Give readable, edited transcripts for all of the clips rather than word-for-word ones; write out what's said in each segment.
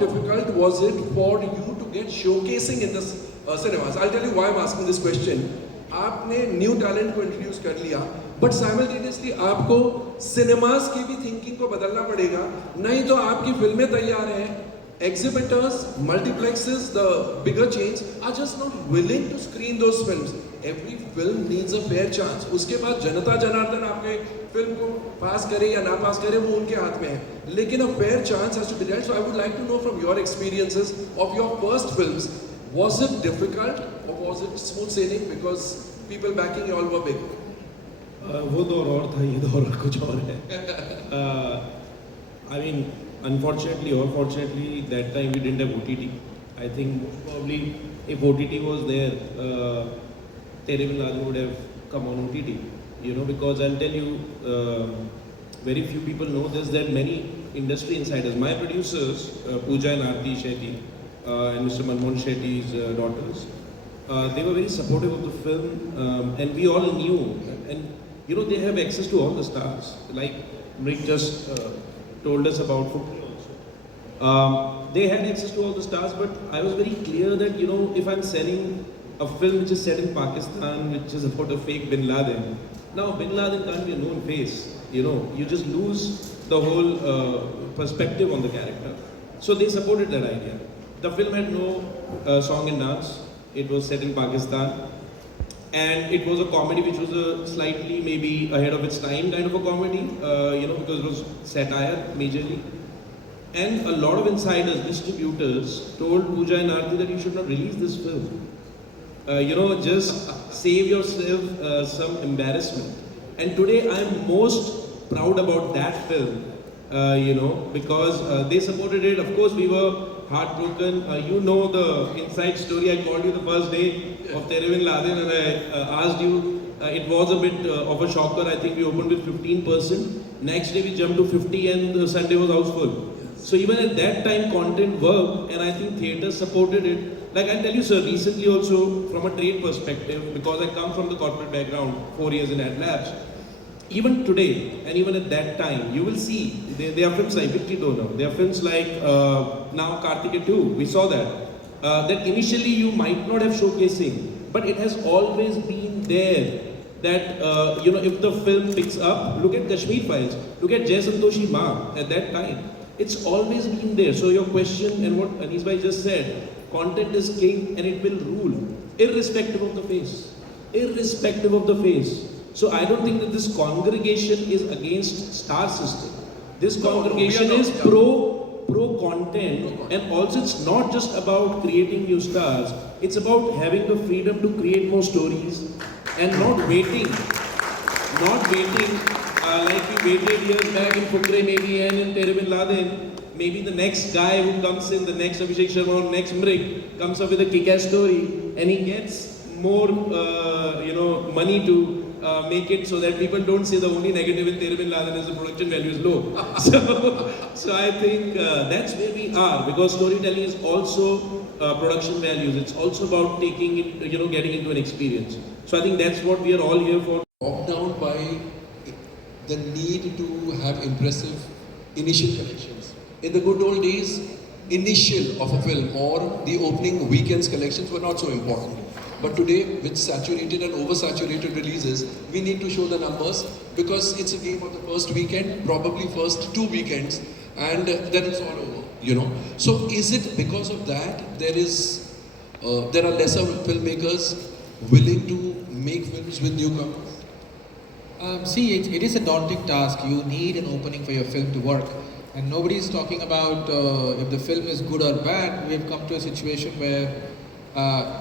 difficult was it for you to get showcasing in the cinemas? I'll tell you why I'm asking this question. आपने new talent को introduce कर लिया, but simultaneously आपको cinemas की भी thinking को बदलना पड़ेगा, नहीं तो आपकी फिल्में तैयार हैं, exhibitors, multiplexes, the bigger chains are just not willing to screen those films. Every film needs a fair chance. उसके बाद जनता जनार्दन आपके फिल्म को पास करे या ना पास करे वो उनके हाथ में है, लेकिन a fair chance has to be there. So I would like to know from your experiences of your first films, was it difficult or was it smooth sailing because people backing you all were big? वो दौर और था, ये दौर कुछ और है. I mean, unfortunately or fortunately, that time we didn't have OTT. I think most probably if OTT was there, Tere Bin Laden would have come on OTT. You know, because I'll tell you, very few people know this, that many industry insiders, my producers, Pooja and Aarti Shetty, and Mr. Manmohan Shetty's daughters, they were very supportive of the film, and we all knew, and you know, they have access to all the stars. Like Rick just told us about FICCI also. They had access to all the stars, but I was very clear that, you know, if I'm selling a film which is set in Pakistan, which is about a fake Bin Laden, now Bin Laden can't be a known face, you know, you just lose the whole perspective on the character. So they supported that idea. The film had no song and dance, it was set in Pakistan, and it was a comedy which was a slightly maybe ahead of its time kind of a comedy, you know, because it was satire majorly. And a lot of insiders, distributors told Pooja and Aarti that you should not release this film. You know, just save yourself some embarrassment. And today I am most proud about that film, you know, because they supported it. Of course, we were heartbroken. You know the inside story. I called you the first day of Tere Bin Laden and I asked you. It was a bit of a shocker. I think we opened with 15%. Next day we jumped to 50 and Sunday was house full. So even at that time, content worked, and I think theatre supported it. Like I'll tell you, sir, recently also from a trade perspective, because I come from the corporate background, 4 years in Ad Labs. Even today, and even at that time, you will see there are films like FICCI Donor. There are films like now Kartikeya 2. We saw that. That initially you might not have showcasing, but it has always been there. That you know, if the film picks up, look at Kashmir Files, look at Jai Santoshi Ma at that time. It's always been there. So your question and what Anis bhai just said, content is king and it will rule, irrespective of the face. Irrespective of the face. So I don't think that this congregation is against star system. This congregation is pro content, and also it's not just about creating new stars. It's about having the freedom to create more stories and not waiting. Like we waited years back in FICCI maybe and in Tere Bin Laden, maybe the next guy who comes in, the next Abhishek Sharma or next Mrik comes up with a kick-ass story and he gets more you know, money to make it so that people don't say the only negative in Tere Bin Laden is the production value is low. So I think that's where we are, because storytelling is also production values. It's also about taking it, you know, getting into an experience. So I think that's what we are all here for. Bogged down by the need to have impressive initial collections. In the good old days, initial of a film or the opening weekend's collections were not so important. But today, with saturated and oversaturated releases, we need to show the numbers, because it's a game of the first weekend, probably first 2 weekends, and then it's all over, you know. So is it because of that there are lesser filmmakers willing to make films with newcomers? See, it is a daunting task. You need an opening for your film to work. And nobody is talking about if the film is good or bad. We have come to a situation where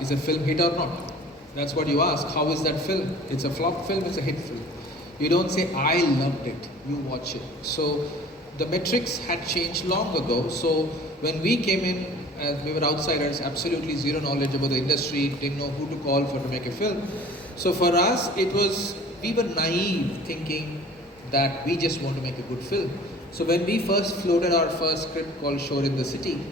is a film hit or not? That's what you ask. How is that film? It's a flop film, it's a hit film. You don't say, I loved it. You watch it. So the metrics had changed long ago. So when we came in, we were outsiders, absolutely zero knowledge about the industry, didn't know who to call to make a film. So for us, we were naive, thinking that we just want to make a good film. So when we first floated our first script called Shore in the City,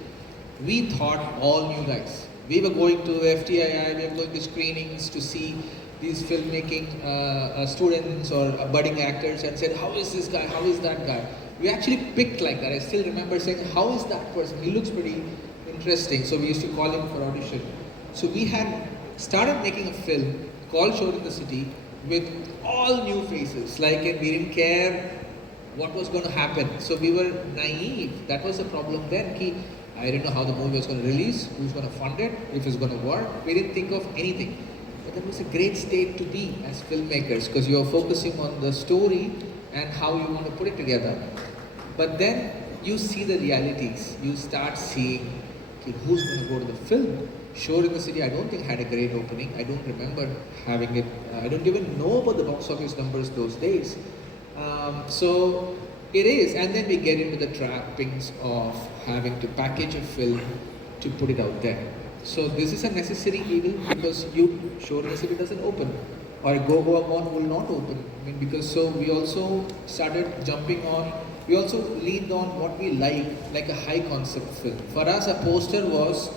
we thought all new guys. We were going to FTII, we were going to screenings to see these filmmaking students or budding actors and said, how is this guy, how is that guy? we actually picked like that. I still remember saying, how is that person? He looks pretty interesting. So we used to call him for audition. So we had started making a film called Showed in the City with all new faces. Like, and we didn't care what was going to happen. So we were naive. That was the problem then. I didn't know how the movie was going to release, who's going to fund it, if it's going to work. We didn't think of anything. But that was a great state to be as filmmakers, because you are focusing on the story and how you want to put it together. But then you see the realities. You start seeing, okay, who's going to go to the film? Showed in the City, I don't think had a great opening. I don't remember having it. I don't even know about the box office numbers those days. So it is, and then we get into the trappings of having to package a film to put it out there. So this is a necessary evil, because Showed in the City doesn't open, or Go Go Gone will not open. I mean, because so we also started jumping on. We also leaned on what we like a high concept film. For us, a poster was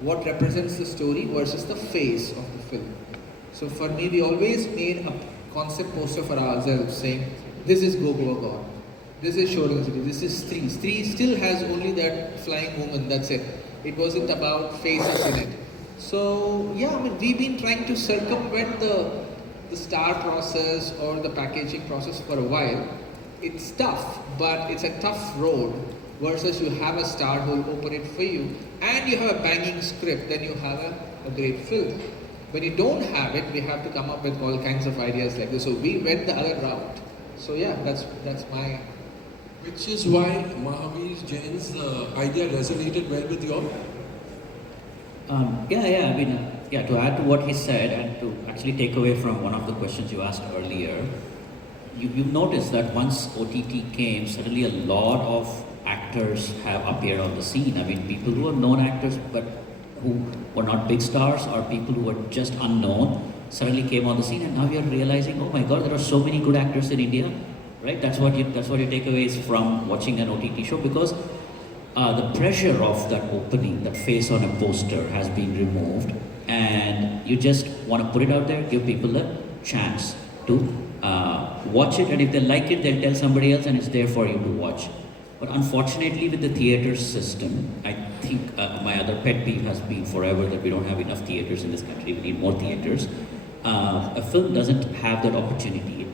what represents the story versus the face of the film. So for me, we always made a concept poster for ourselves saying, this is Go Go Gone, this is Showed in the City, this is Stree. Stree still has only that flying woman, that's it. It wasn't about faces in it. So yeah, I mean, we've been trying to circumvent the star process or the packaging process for a while. It's tough, but it's a tough road versus you have a star who will open it for you and you have a banging script, then you have a great film. When you don't have it, we have to come up with all kinds of ideas like this. So we went the other route. So yeah, that's my... Which is why Mahavir Jain's idea resonated well with you all? I mean, to add to what he said and to actually take away from one of the questions you asked earlier, you notice that once OTT came, suddenly a lot of actors have appeared on the scene. I mean, people who are known actors but who were not big stars, or people who were just unknown suddenly came on the scene, and now you're realizing, oh my God, there are so many good actors in India, right? That's what your takeaway is from watching an OTT show, because the pressure of that opening, that face on a poster has been removed, and you just want to put it out there, give people a chance to watch it, and if they like it, they'll tell somebody else, and it's there for you to watch. But unfortunately, with the theatre system, I think my other pet peeve has been forever that we don't have enough theatres in this country. We need more theatres. A film doesn't have that opportunity.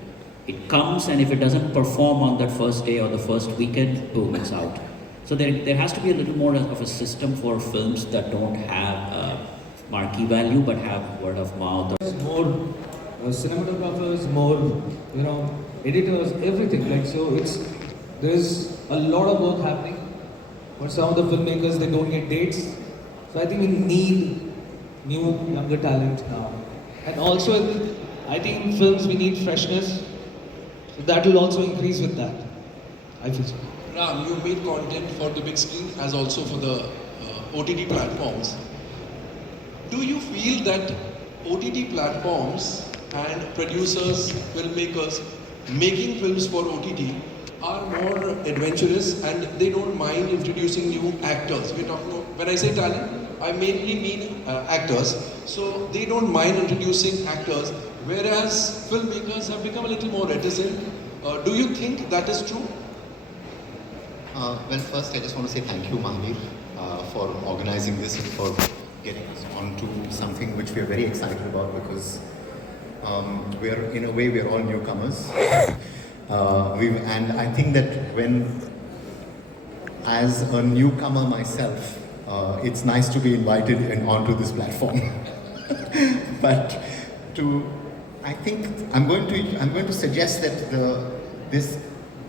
It comes, and if it doesn't perform on that first day or the first weekend, boom, it's out. So there has to be a little more of a system for films that don't have marquee value but have word of mouth. More cinematographers, more editors, everything. Like, so there's a lot of work happening. For some of the filmmakers, they don't get dates. So I think we need new, younger talent now. And also, I think in films we need freshness. So that will also increase with that. I feel so. Ram, you made content for the big screen as also for the OTT platforms. Do you feel that OTT platforms and producers, filmmakers making films for OTT are more adventurous and they don't mind introducing new actors? We're talking about, when I say talent, I mainly mean actors. So they don't mind introducing actors, whereas filmmakers have become a little more reticent. Do you think that is true? Well, first I just want to say thank you, Mahavir, for organizing this and for getting us onto something which we are very excited about, because in a way, we're all newcomers. And I think that as a newcomer myself, it's nice to be invited onto this platform. But I think I'm going to suggest that this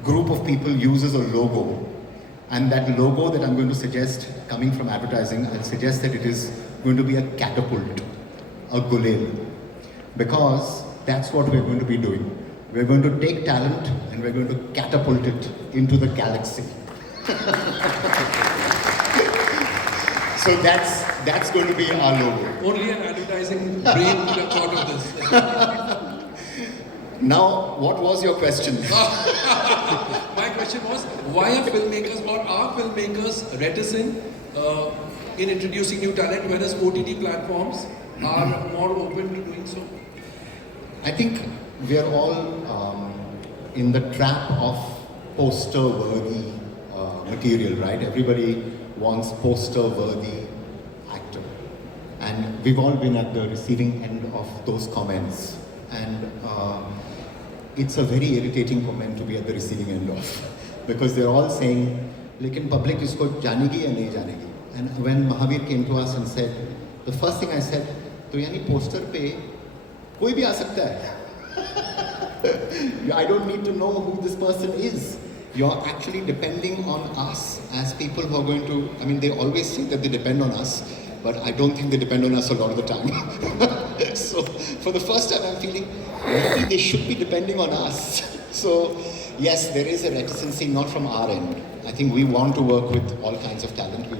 group of people uses a logo. And that logo that I'm going to suggest, coming from advertising, I'll suggest that it is going to be a catapult, a gulel. Because that's what we're going to be doing. We're going to take talent and we're going to catapult it into the galaxy. So that's going to be our logo. Only an advertising brain could have thought of this. Now, what was your question? My question was, why are filmmakers or are filmmakers reticent in introducing new talent, whereas OTT platforms are more open to doing so? I think we are all in the trap of poster-worthy material, right? Everybody wants poster-worthy actor. And we've all been at the receiving end of those comments. And it's a very irritating comment to be at the receiving end of. Because they're all saying, लेकिन public इसको जानेगी या नहीं जानेगी? And when Mahavir came to us and said, the first thing I said, तो यानी poster पे कोई भी आ सकता है. I don't need to know who this person is. You're actually depending on us as people who are going to, I mean, they always say that they depend on us, but I don't think they depend on us a lot of the time. So, for the first time, I'm feeling maybe they should be depending on us. So, yes, there is a reticency, not from our end. I think we want to work with all kinds of talent.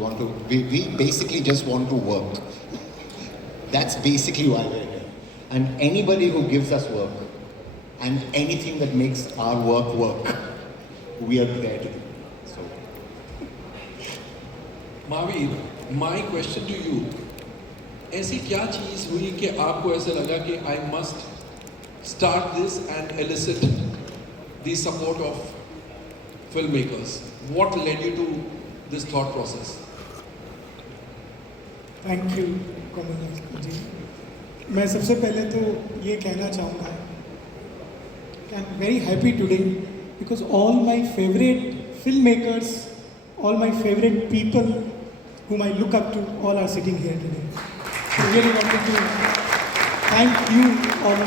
We basically just want to work. That's basically why we're here. And anybody who gives us work, and anything that makes our work, we are there to do. So, Mahavir, my question to you, ऐसी क्या चीज़ हुई कि आपको ऐसा लगा कि I must start this and elicit the support of filmmakers? What led you to this thought process? Thank you Kamal ji. मैं सबसे पहले तो ये कहना चाहूँगा कि I am very happy today because all my favorite filmmakers, all my favorite people whom I look up to, all are sitting here today. So I really wanted to thank you all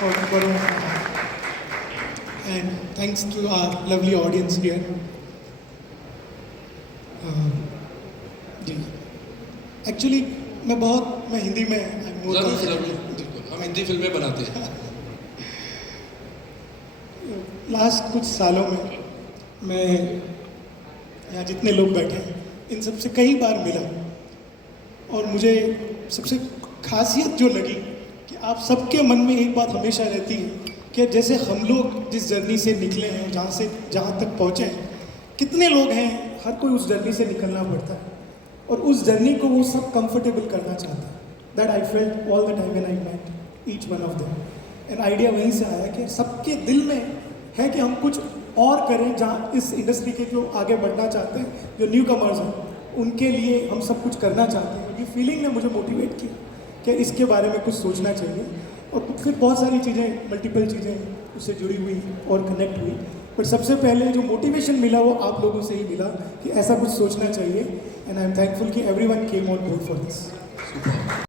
for my heart. And thanks to our lovely audience here. जी actually मैं हिंदी में हम हिंदी फिल्में बनाते हैं. Last कुछ सालों में मैं यहाँ जितने लोग बैठे हैं इन सबसे कई बार मिला और मुझे सबसे खासियत जो लगी कि आप सबके मन में एक बात हमेशा रहती है कि जैसे हम लोग जिस जर्नी से निकले हैं जहाँ तक पहुँचे हैं, कितने लोग हैं, हर कोई उस जर्नी से निकलना पड़ता है और उस जर्नी को वो सब कंफर्टेबल करना चाहते हैं. That I felt all the time when I met each one of them. And idea वहीं से आया कि सबके दिल में है कि हम कुछ और करें, जहाँ इस इंडस्ट्री के जो आगे बढ़ना चाहते हैं, जो न्यू कमर्स हैं, उनके लिए हम सब कुछ करना चाहते हैं. ये फीलिंग ने मुझे मोटिवेट किया कि इसके बारे में कुछ सोचना चाहिए. और फिर बहुत सारी चीज़ें, मल्टीपल चीज़ें उससे जुड़ी हुई और कनेक्ट हुई. बट सबसे पहले जो मोटिवेशन मिला वो आप लोगों से ही मिला कि ऐसा कुछ सोचना चाहिए. एंड आई एम थैंकफुल कि everyone came on board for this.